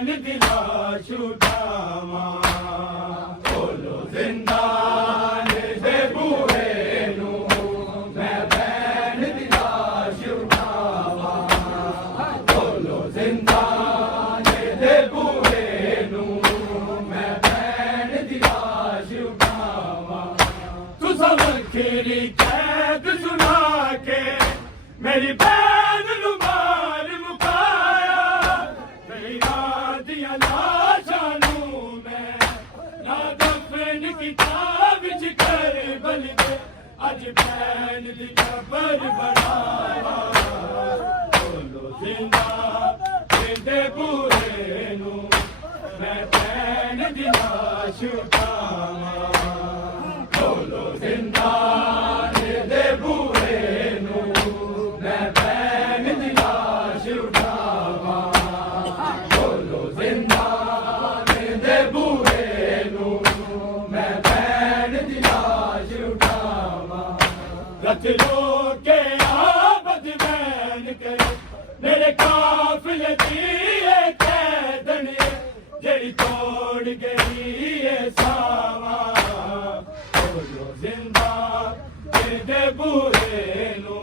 ban दिला छुटावा बोलो जिंदान दे बूहे नू मैं बैन दिला छुटावा बोलो जिंदान दे बूहे नू मैं बैन दिला छुटावा तू सब खीरी कैद सुना के मेरी बैन नू मार मुकाया मेरी दिया लाशा नू मैं ना दफन किताब च कर बल दे अज बैन दी कबर बनावा बोलो जिंदा दे बूहे नू मैं बैन दी लाश उठावा बोलो जिंदा दे बूहे नू मैं बैन दी लाश उठावा बोलो जिंदा दे बूहे नू मैं बैन दी लाश उठावा रच लो के आबद बैन कर मेरे काफिले दी कैदन जेड़ी तोड़ गई है सावा बोलो जिंदा दे बूहे नू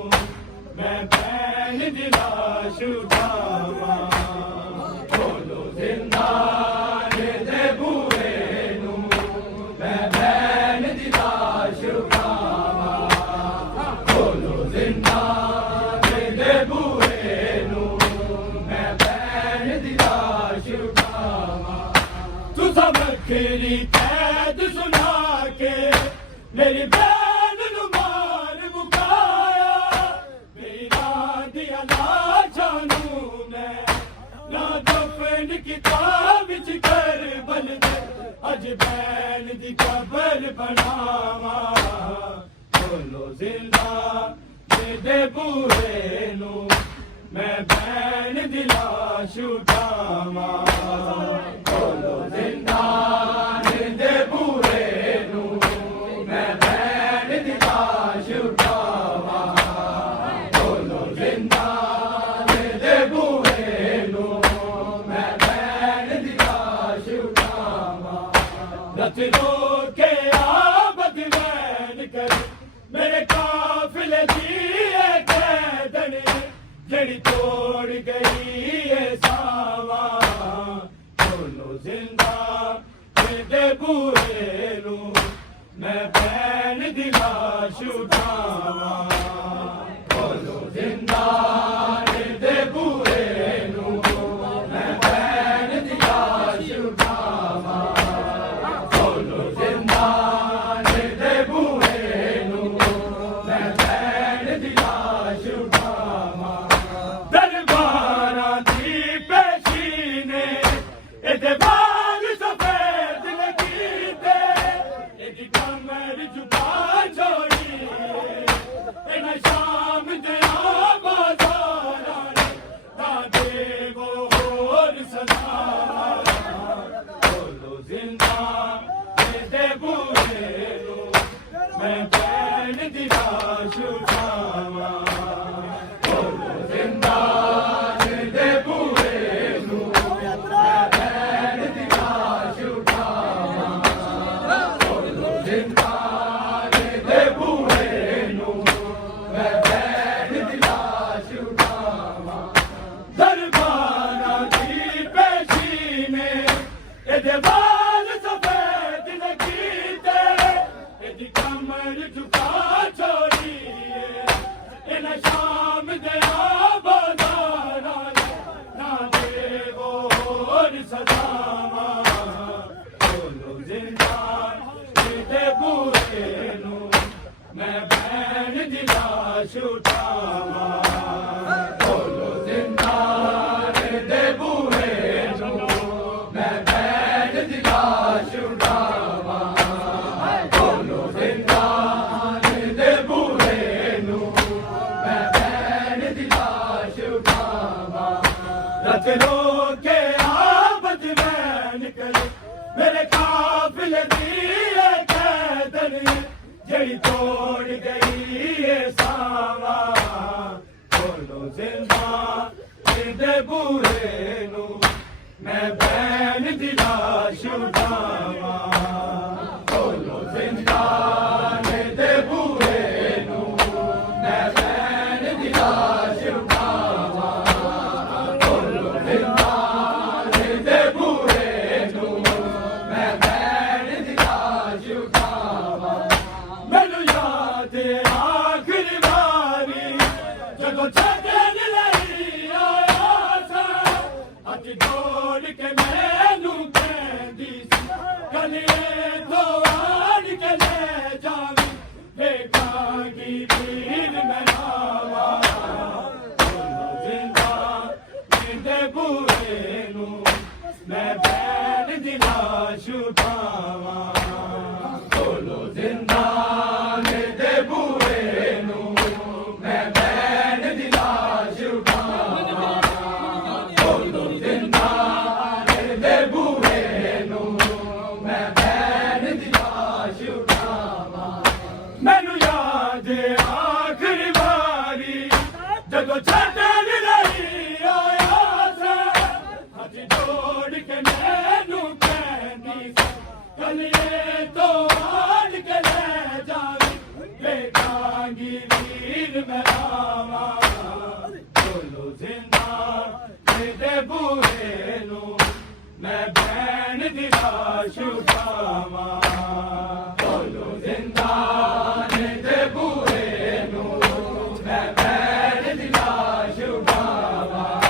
मैं बैन दी लाश उठावा बोलो जिंदा दे बूहे नू मैं बैन दी लाश उठावा बोलो जिंदा दे बूहे नू मैं बैन दी लाश उठावा तू सब खीरी कैद सुना के मेरी बैन नू मार मुकाया मेरी दिया लाशा नू मैं ना दफन किताब च कर बल दे अज बैन दी कबर बनावा बोलो जिंदा दे बूहे नू मैं बैन दी लाश उठावा बोलो जिंदा दे बूहे नू मैं बैन दी लाश उठावा बोलो जिंदा दे बूहे नू मैं बैन दी लाश उठावा रच लो के आबद बैन कर मेरे काफिले दी कैदन जेड़ी तोड़ गई है सावा बोलो जिंदा दे बूहे नू मैं बैन दी लाश उठावा बोलो जिंदा दे बूहे नू मैं बैन दी लाश उठावा बोलो जिंदा दे बूहे नू मैं बैन दी लाश उठावा दरबारा दी पेशी ने एदे बाल सफेद ने कीते एदी कमर झुका छोड़ी एना शाम दे बाजारा ना देवो होर सदा बोलो जिंदा दे बूहे नू मैं बैन दी लाश उठावा बोलो जिंदा दे बूहे नू मैं बैन दी लाश उठावा बोलो जिंदा दे बूहे नू मैं बैन दी लाश उठावा दरबारा दी पेशी ने एदे बाल सफेद ने कीते एदी कमर झुका छोड़ी एना शाम दे बाजारा ना देवो होर सदावा बोलो जिंदा दे बूहे नू मैं बैन दी लाश उठावा बोलो जिंदा दे बूहे नू मैं बैन दी लाश उठावा बोलो जिंदा दे बूहे नू मैं बैन दी लाश उठावा रच लो के आबद बैन कर मेरे काफिले दी कैदन जेड़ी तोड़ गई है सावा बोलो जिंदा दे बूहे नू मैं ਮੈਂ ਭੈਣ ਦੀ ਲਾਸ਼ ਉਠਾਵਾਂ ਬੋਲੋ ਜ਼ਿੰਦਾਨ ਦੇ ਬੂਹੇ ਨੂੰ ਮੈਂ ਭੈਣ ਦੀ ਲਾਸ਼ ਉਠਾਵਾਂ ਬੋਲੋ ਜ਼ਿੰਦਾਨ ਦੇ ਬੂਹੇ ਨੂੰ ਮੈਂ ਭੈਣ ਦੀ ਲਾਸ਼ ਉਠਾਵਾਂ ਮੈਨੂੰ ਯਾਦ ਆਖਰੀ ਵਾਰੀ ਜਦੋਂ ਛੱਡਣ ਲਈ ਆਇਆ ਸਾਂ ਹੱਥ ਜੋੜ ਕੇ ਮੈਨੂੰ ਕਹਿੰਦੀ ਸੀ ਕਲੀਏ ਤੋਂ ਆੜ ਕੇ ਲੈ ਜਾਵੀਂ ਵੇਖਾਂਗੀ ਵੀਰ ਮਨਾਵਾ ਜ਼ਿੰਦਾ ਦੇ ਬੂਹੇ ਨੂੰ ਮੈਂ ਭੈਣ ਦੀ ਲਾਸ਼ ਉਠਾਵਾਂ ਬੋਲੋ ਜ਼ਿੰਦਾ ਦੇ ਬੂਹੇ ਨੂੰ ਮੈਂ ਭੈਣ ਦੀ ਲਾਸ਼ ਉਠਾਵਾਂ ਬੋਲੋ ਜ਼ਿੰਦਾ ਦੇ ਬੂਹੇ ਨੂੰ ਮੈਂ ਭੈਣ ਦੀ ਲਾਸ਼ ਉਠਾਵਾਂ ਮੈਨੂੰ ਯਾਦ ਆਖਰੀ ਵਾਰੀ ਜਦੋਂ ਛੱਡਣ ਲਈ ਆਇਆ ਸਾਂ ਹੱਥ ਜੋੜ ਕੇ ਮੈਨੂੰ ਕਹਿੰਦੀ ਸੀ ਕਲੀਏ ਤੋਂ ਆੜ ਕੇ ਲੈ ਜਾਵੀਂ ਵੇਖਾਂਗੀ ਵੀਰ ਮਨਾਵਾ ਬੋਲੋ ਜ਼ਿੰਦਾ ਦੇ ਬੂਹੇ ਨੂੰ ਮੈਂ ਭੈਣ ਦੀ ਲਾਸ਼ ਉਠਾਵਾਂ ਬੋਲੋ ਜ਼ਿੰਦਾ ਦੇ ਬੂਹੇ ਨੂੰ ਮੈਂ ਭੈਣ ਦੀ ਲਾਸ਼ ਉਠਾਵਾਂ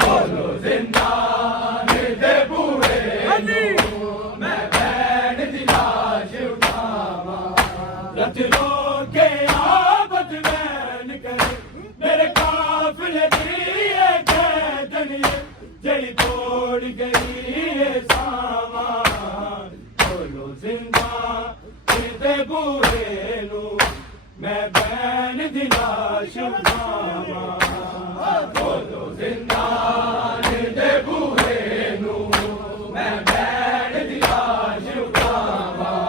ਬੋਲੋ ਜ਼ਿੰਦਾ ਦੇ ਬੂਹੇ ਨੂੰ ਮੈਂ ਭੈਣ ਦੀ ਲਾਸ਼ ਉਠਾਵਾਂ ਰਤ ਰੋਕੇ ਆਬਦ ਮੈਨ ਕਰੇ ਮੇਰੇ ਕਾਫਲੇ ਦੀ ਇਹ ਕੈਦਨੀਏ ਜਿਹੜੀ ਤੋੜ ਗਈ ਇਹ ਸਾਵਾਂ ਬੋਲੋ ਜ਼ਿੰਦਾ ਦੇ ਬੂਹੇ ਨੂੰ ਮੈਂ ਭੈਣ ਦੀ ਲਾਸ਼ ਉਠਾਵਾਂ ਬੋਲੋ ਜ਼ਿੰਦਾ ਦੇ ਬੂਹੇ ਨੂੰ ਮੈਂ ਭੈਣ ਦੀ ਲਾਸ਼ ਉਠਾਵਾਂ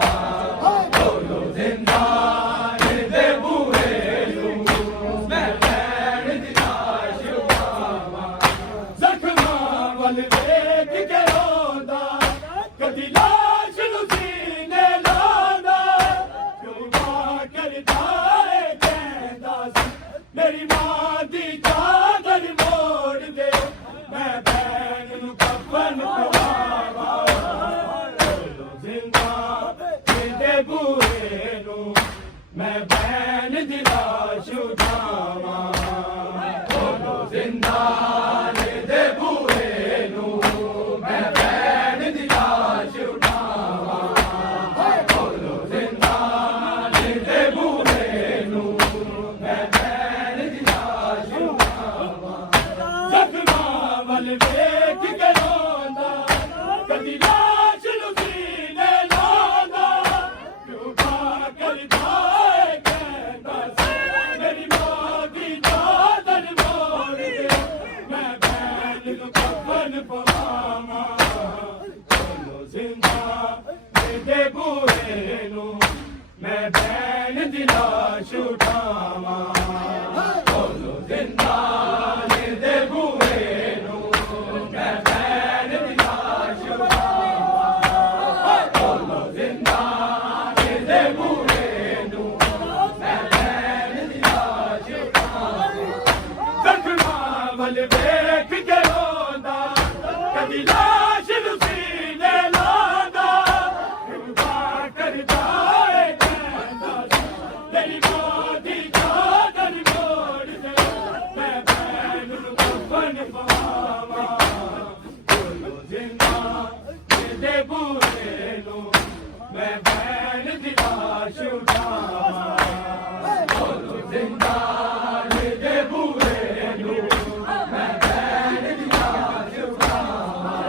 ਬੋਲੋ ਜ਼ਿੰਦਾ ਦੇ ਬੂਹੇ ਨੂੰ ਮੈਂ ਭੈਣ ਦੀ ਲਾਸ਼ ਉਠਾਵਾਂ ਜ਼ਖਮਾਂ ਵੱਲ ਵੇਖ ਕੇ ਰੋਂਦਾ ਕਦੀ ਲਾਸ਼ ਨੂੰ ਸੀਨੇ ਲਾਉਂਦਾ ਕਿਉਂ ਨਾ ਕਰਦਾ ਏ ਕਹਿੰਦਾ ਸੀ ਮੇਰੀ ਮਾਂ ਦੀ ਚਾਦਰ ਮੋੜ ਦੇ ਮੈਂ ਭੈਣ ਨੂੰ ਕਫਨ ਪਵਾਵਾਂ ਬੋਲੋ ਜ਼ਿੰਦਾ ਦੇ ਬੂਹੇ ਨੂੰ ਮੈਂ ਭੈਣ ਦੀ ਲਾਸ਼ ਉਠਾਵਾਂ ਬੋਲੋ ਜ਼ਿੰਦਾ ਦੇ ਬੂਹੇ ਨੂੰ ਮੈਂ ਭੈਣ ਦੀ ਲਾਸ਼ ਉਠਾਵਾਂ ਬੋਲੋ ਜ਼ਿੰਦਾ ਦੇ ਬੂਹੇ ਨੂੰ ਮੈਂ ਭੈਣ ਦੀ ਲਾਸ਼ ਉਠਾਵਾਂ ਜ਼ਖਮਾਂ ਵੱਲ ਵੇਖ ਕੇ ਰੋਂਦਾ ਕਦੀ ਲਾਸ਼ ਨੂੰ ਸੀਨੇ ਲਾਉਂਦਾ ਕਿਉਂ ਨਾ ਕਰਦਾ ਏ ਕਹਿੰਦਾ ਸੀ ਮੇਰੀ ਮਾਂ ਦੀ ਚਾਦਰ ਮੋੜ ਦੇ ਮੈਂ ਭੈਣ ਨੂੰ ਕਫਨ ਪਵਾਵਾਂ ਬੋਲੋ ਜ਼ਿੰਦਾ ਦੇ ਬੂਹੇ ਨੂੰ ਮੈਂ ਭੈਣ ਦੀ ਲਾਸ਼ ਉਠਾਵਾਂ ਬੋਲੋ ਜ਼ਿੰਦਾ ਦੇ ਬੂਹੇ ਨੂੰ ਮੈਂ ਭੈਣ ਦੀ ਲਾਸ਼ ਉਠਾਵਾਂ ਬੋਲੋ ਜ਼ਿੰਦਾ ਦੇ ਬੂਹੇ ਨੂੰ ਮੈਂ ਭੈਣ ਦੀ ਲਾਸ਼ ਉਠਾਵਾਂ ਜ਼ਖਮਾਂ ਵੱਲ ਵੇਖ ਕੇ ਰੋਂਦਾ ਕਦੀ ਲਾਸ਼ ਨੂੰ ਸੀਨੇ ਲਾਉਂਦਾ ਕਿਰਪਾ ਕਰਦਾ ਏ ਕਹਿੰਦਾ ਸੀ ਤੇਰੀ ਮਾਂ ਦੀ ਚਾਦਰ ਮੋੜ ਦੇ ਮੈਂ ਭੈਣ ਨੂੰ ਕਫਨ ਪਵਾਵਾਂ ਬੋਲੋ ਜ਼ਿੰਦਾ ਦੇ ਬੂਹੇ ਨੂੰ ਮੈਂ ਭੈਣ ਦੀ ਲਾਸ਼ ਉਠਾਵਾਂ ਬੋਲੋ ਜ਼ਿੰਦਾ ਦੇ ਬੂਹੇ ਨੂੰ ਮੈਂ ਭੈਣ ਦੀ ਲਾਸ਼ ਉਠਾਵਾਂ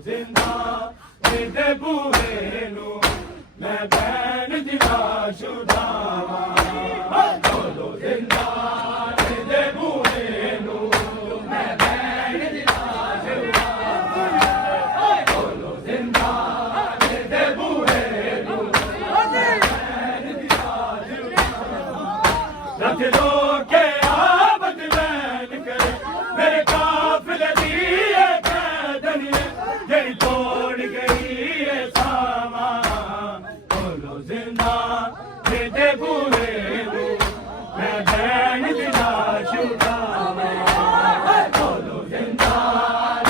ਜ਼ਿੰਦਾ ਇਹਦੇ ਬੂਹੇ ਨੂੰ ਮੈਂ ਬੈਣ ਦੀ ਲਾਸ਼ ਉਠਾਵਾਂ ਬੋਲੋ ਜ਼ਿੰਦਾ ਇਹਦੇ ਬੂਹੇ ਨੂੰ ਮੈਂ ਬੈਣ ਦੀ ਲਾਸ਼ ਉਠਾਵਾਂ ਬੋਲੋ ਜ਼ਿੰਦਾ ਇਹਦੇ ਬੂਹੇ ਨੂੰ ਮੈਂ ਬੈਣ ਦੀ ਲਾਸ਼ ਉਠਾਵਾਂ ਰੱਖ ਲੋ ਕੇ ਆਬਦ ਬੈਨ ਕਰੇ ਮੇਰੇ ਕਾਫਲੇ ਦੀ ਇਹ ਕੈਦਨੀ ਜਿਹੜੀ ਤੋੜ ਗਈ ਇਹ ਸਾਵਾਂ ਬੋਲੋ ਜ਼ਿੰਦਾ ਇਹਦੇ ਬੂਹੇ ਨੂੰ ਮੈਂ ਬੈਣ ਦੀ ਲਾਸ਼ ਉਠਾਵਾਂ ਬੋਲੋ ਜ਼ਿੰਦਾ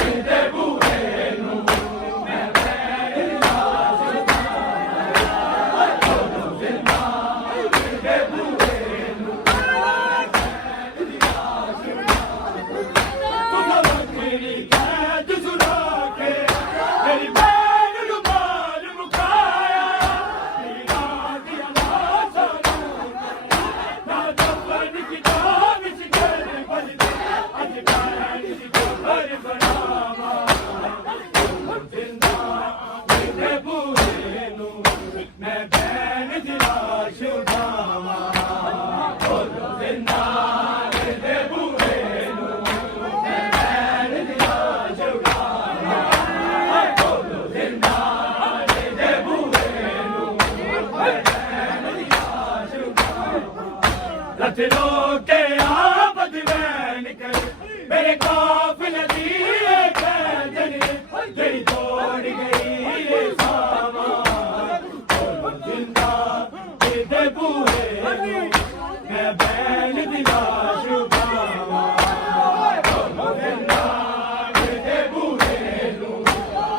ਇਹਦੇ ਬੂਹੇ ਨੂੰ ਮੈਂ ਬੈਣ ਦੀ ਲਾਸ਼ ਉਠਾਵਾਂ ਬੋਲੋ ਜ਼ਿੰਦਾ ਇਹਦੇ ਬੂਹੇ ਨੂੰ ਤੂੰ ਵੱਖਰੀ ਕੈਦ ਸੁਣਾ ਕੇ ਮੇਰੀ ਭੈਣ ਨੂੰ ਮਾਰ ਮੁਕਾਇਆ ਮੇਰੀ ਰਾਤ ਦੀਆਂ ਲਾਸ਼ਾਂ ਨੂੰ ਨਾ ਦਫਨ ਕੀਤਾ ਵਿੱਚ ਘਰ ਵੱਜਦੇ ਅੱਜ ਭੈਣ ਦੀ ਕਬਰ ਬਣਾਵਾਂ ਜ਼ਿੰਦਾ ਇਹਦੇ ਬੂਹੇ ਨੂੰ ਮੈਂ ਭੈਣ ਦੀ ਲਾਸ਼ ਉਠਾਵਾਂ ਬੋਲੋ ਜ਼ਿੰਦਾ ਇਹਦੇ ਬੂਹੇ ਨੂੰ ਮੈਂ ਭੈਣ ਦੀ ਲਾਸ਼ ਉਠਾਵਾਂ ਬੋਲੋ ਜ਼ਿੰਦਾ ਇਹਦੇ ਬੂਹੇ ਨੂੰ ਮੈਂ ਭੈਣ ਦੀ ਲਾਸ਼ ਉਠਾਵਾਂ ਰੱਖ ਲੋ ਕੇ ਆਬਦ ਬੈਨ ਕਰ ਮੇਰੇ ਕਾਫਲੇ ਦੀ ਇਹ ਕੈਦਨੀ ਜਿਹੜੀ ਤੋੜ ਗਈ ਇਹ ਸਾਵਾਂ ਬੋਲੋ ਜ਼ਿੰਦਾ ਇਹਦੇ ਬੂਹੇ ਨੂੰ ਮੈਂ ਬੈਣ ਦੀ ਲਾਸ਼ ਉਠਾਵਾਂ ਬੋਲੋ ਜ਼ਿੰਦਾ ਇਹਦੇ ਬੂਹੇ ਨੂੰ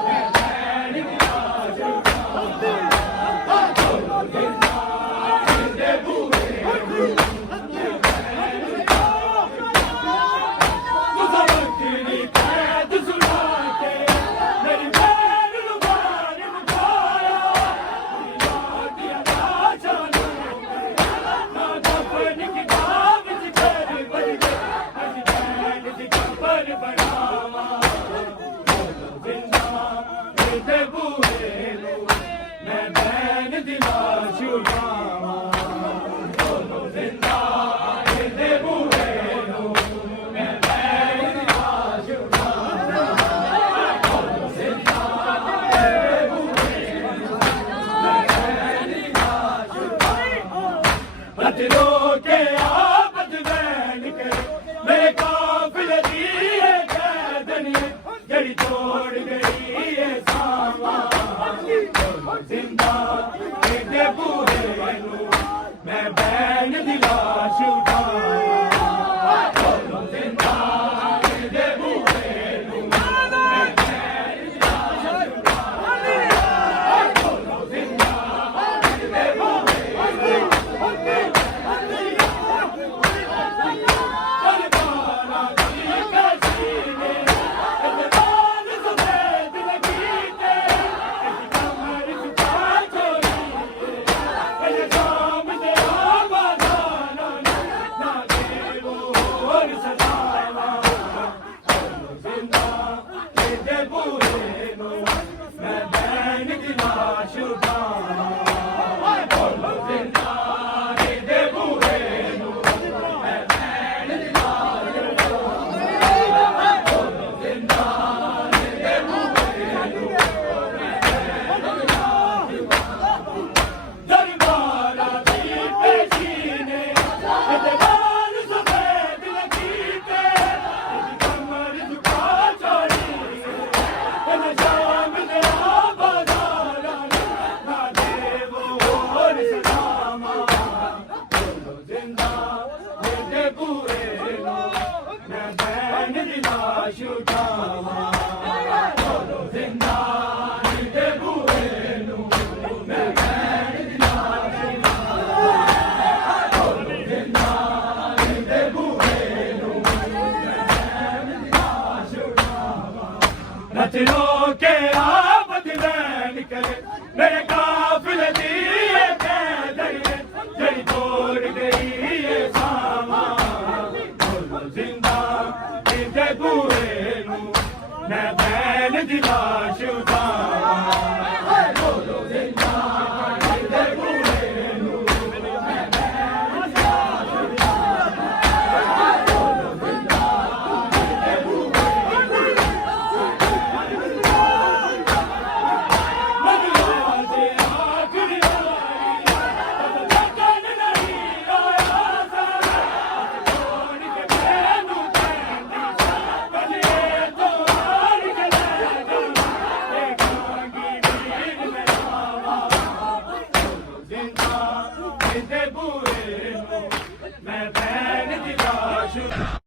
ਮੈਂ ਬੈਣ ਦੀ ਲਾਸ਼ ਉਠਾਵਾਂ ਬੋਲੋ ਜ਼ਿੰਦਾ ਇਹਦੇ ਬੂਹੇ ਨੂੰ ਮੈਂ ਬੈਣ ਦੀ ਲਾਸ਼ ਉਠਾਵਾਂ ਤੂੰ ਵੱਖਰੀ ਕੈਦ ਸੁਣਾ ਕੇ ਮੇਰੀ ਭੈਣ ਨੂੰ ਮਾਰ ਮੁਕਾਇਆ ਮੇਰੀ ਰਾਤ ਦੀਆਂ ਲਾਸ਼ਾਂ ਨੂੰ ਨਾ ਦਫਨ ਕੀਤਾ ਵਿੱਚ ਘਰ ਵੱਜਦੇ ਅੱਜ ਭੈਣ ਦੀ ਕਬਰ ਬਣਾਵਾਂ ਬੋਲੋ ਜ਼ਿੰਦਾ ਇਹਦੇ ਬੂਹੇ ਨੂੰ ਮੈਂ ਭੈਣ ਦੀ ਲਾਸ਼ ਉਠਾਵਾਂ ਬੋਲੋ ਜ਼ਿੰਦਾ ਇਹਦੇ ਬੂਹੇ ਨੂੰ ਮੈਂ ਭੈਣ ਦੀ ਲਾਸ਼ ਉਠਾਵਾਂ ਬੋਲੋ ਜ਼ਿੰਦਾ ਇਹਦੇ ਬੂਹੇ ਨੂੰ ਮੈਂ ਭੈਣ ਦੀ ਲਾਸ਼ ਉਠਾਵਾਂ ਰੱਖ ਲੋ ਕੇ ਆਬਦ ਬੈਨ ਕਰ ਮੇਰੇ ਕਾਫਲੇ ਦੀ ਇਹ ਕੈਦਨੀ ਜਿਹੜੀ ਤੋੜ ਗਈ ਇਹ ਸਾਵਾਂ ਬੋਲੋ ਜ਼ਿੰਦਾ ਇਹਦੇ ਬੂਹੇ ਨੂੰ ਮੈਂ ਬੈਣ ਦੀ ਲਾਸ਼ ਉਠਾਵਾਂ ਬੋਲੋ ਜ਼ਿੰਦਾ ਇਹਦੇ ਬੂਹੇ ਨੂੰ ਮੈਂ ਬੈਣ ਦੀ ਲਾਸ਼ ਉਠਾਵਾਂ ਬੋਲੋ ਜ਼ਿੰਦਾ ਇਹਦੇ ਬੂਹੇ ਨੂੰ ਤਲਵਾਰਾਂ ਦੀ ਕਸ਼ੀ ਨੇ ਇਹਦੇ ਬਾਲ ਸਫੇਦ ਲਗੀਤੇ ਇਹਦੀ ਕਮਰ ਝੁਕਾ ਚੋਰੀ ਇਹਦੇ ਸ਼ਾਮ ਦੇ ਆਵਾਜ਼ਾਂ ਨਾ ਦੇਵੋ ਹੋਰ ਸਦਾਵਾਂ ਬੋਲੋ ਜ਼ਿੰਦਾ ਇਹਦੇ ਬੂਹੇ ਨੂੰ ਮੈਂ ਬੈਣ ਦੀ ਲਾਸ਼ ਉਠਾਵਾਂ ਬੋਲੋ ਜ਼ਿੰਦਾ ਇਹਦੇ ਬੂਹੇ ਨੂੰ ਮੈਂ ਬੈਣ ਦੀ ਲਾਸ਼ ਉਠਾਵਾਂ ਬੋਲੋ ਜ਼ਿੰਦਾ ਇਹਦੇ ਬੂਹੇ ਨੂੰ ਮੈਂ ਬੈਣ ਦੀ ਲਾਸ਼ ਉਠਾਵਾਂ ਦਰਬਾਰਾਂ ਦੀ ਪੇਸ਼ੀ ਨੇ ਇਹਦੇ ਬਾਲ ਸਫੇਦ ਲਗੀਤੇ ਇਹਦੀ ਕਮਰ ਝੁਕਾ ਚੋਰੀ ਇਹਦੇ ਸ਼ਾਮ ਦੇ ਆਵਾਜ਼ਾਂ ਨਾ ਦੇਵੋ ਹੋਰ ਸਦਾਵਾਂ ਬੋਲੋ ਜ਼ਿੰਦਾ ਇਹਦੇ ਬੂਹੇ ਨੂੰ ਮੈਂ ਭੈਣ ਦੀ ਲਾਸ਼ ਉਠਾਵਾਂ ਬੋਲੋ ਜ਼ਿੰਦਾ ਇਹਦੇ ਬੂਹੇ ਨੂੰ ਮੈਂ ਭੈਣ ਦੀ ਲਾਸ਼ ਉਠਾਵਾਂ ਬੋਲੋ ਜ਼ਿੰਦਾ ਇਹਦੇ ਬੂਹੇ ਨੂੰ ਮੈਂ ਭੈਣ ਦੀ ਲਾਸ਼ ਉਠਾਵਾਂ ਰੱਖ ਲੋ ਕੇ ਆਬਦ ਬੈਨ ਕਰ ਮੇਰੇ ਕਾਫਲੇ ਦੀ ਇਹ ਕੈਦਨੀ ਜਿਹੜੀ ਤੋੜ ਗਈ ਇਹ ਸਾਵਾਂ ਬੋਲੋ ਜ਼ਿੰਦਾ ਇਹਦੇ ਬੂਹੇ ਨੂੰ ਮੈਂ ਬੈਣ ਦੀ ਲਾਸ਼ ਲਾਸ਼ ਉਤਾਰਾਂ ਬੋਲੋ ਜ਼ਿੰਦਾਬਾਦ ਦੇ ਬੂਹੇ ਨੂੰ ਮੈਂ ਭੈਣ ਦੀ ਲਾਸ਼ ਉਤਾਰਾਂ ਬੋਲੋ ਜ਼ਿੰਦਾਬਾਦ ਦੇ ਬੂਹੇ ਨੂੰ ਮਗਲਾ ਦੇ ਆਖਰੀ ਵਾਰੀ ਜਦੋਂ ਲੱਗਣ ਨਹੀਂ ਆਇਆ ਸਾਰਾ ਛੋੜ ਕੇ ਮੈਨੂੰ ਕਹਿੰਦੀ ਕਦੇ ਤੋਂ ਹਾਰ ਕੇ ਲੈ ਜਾਵਾਂ ਦੇਖਾਂਗੀ ਵੀਰ ਮੇਰਾ ਜ਼ਿੰਦਾ ਇਹਦੇ ਬੂਹੇ ਨੂੰ ਮੈਂ ਭੈਣ ਦੀ ਲਾਸ਼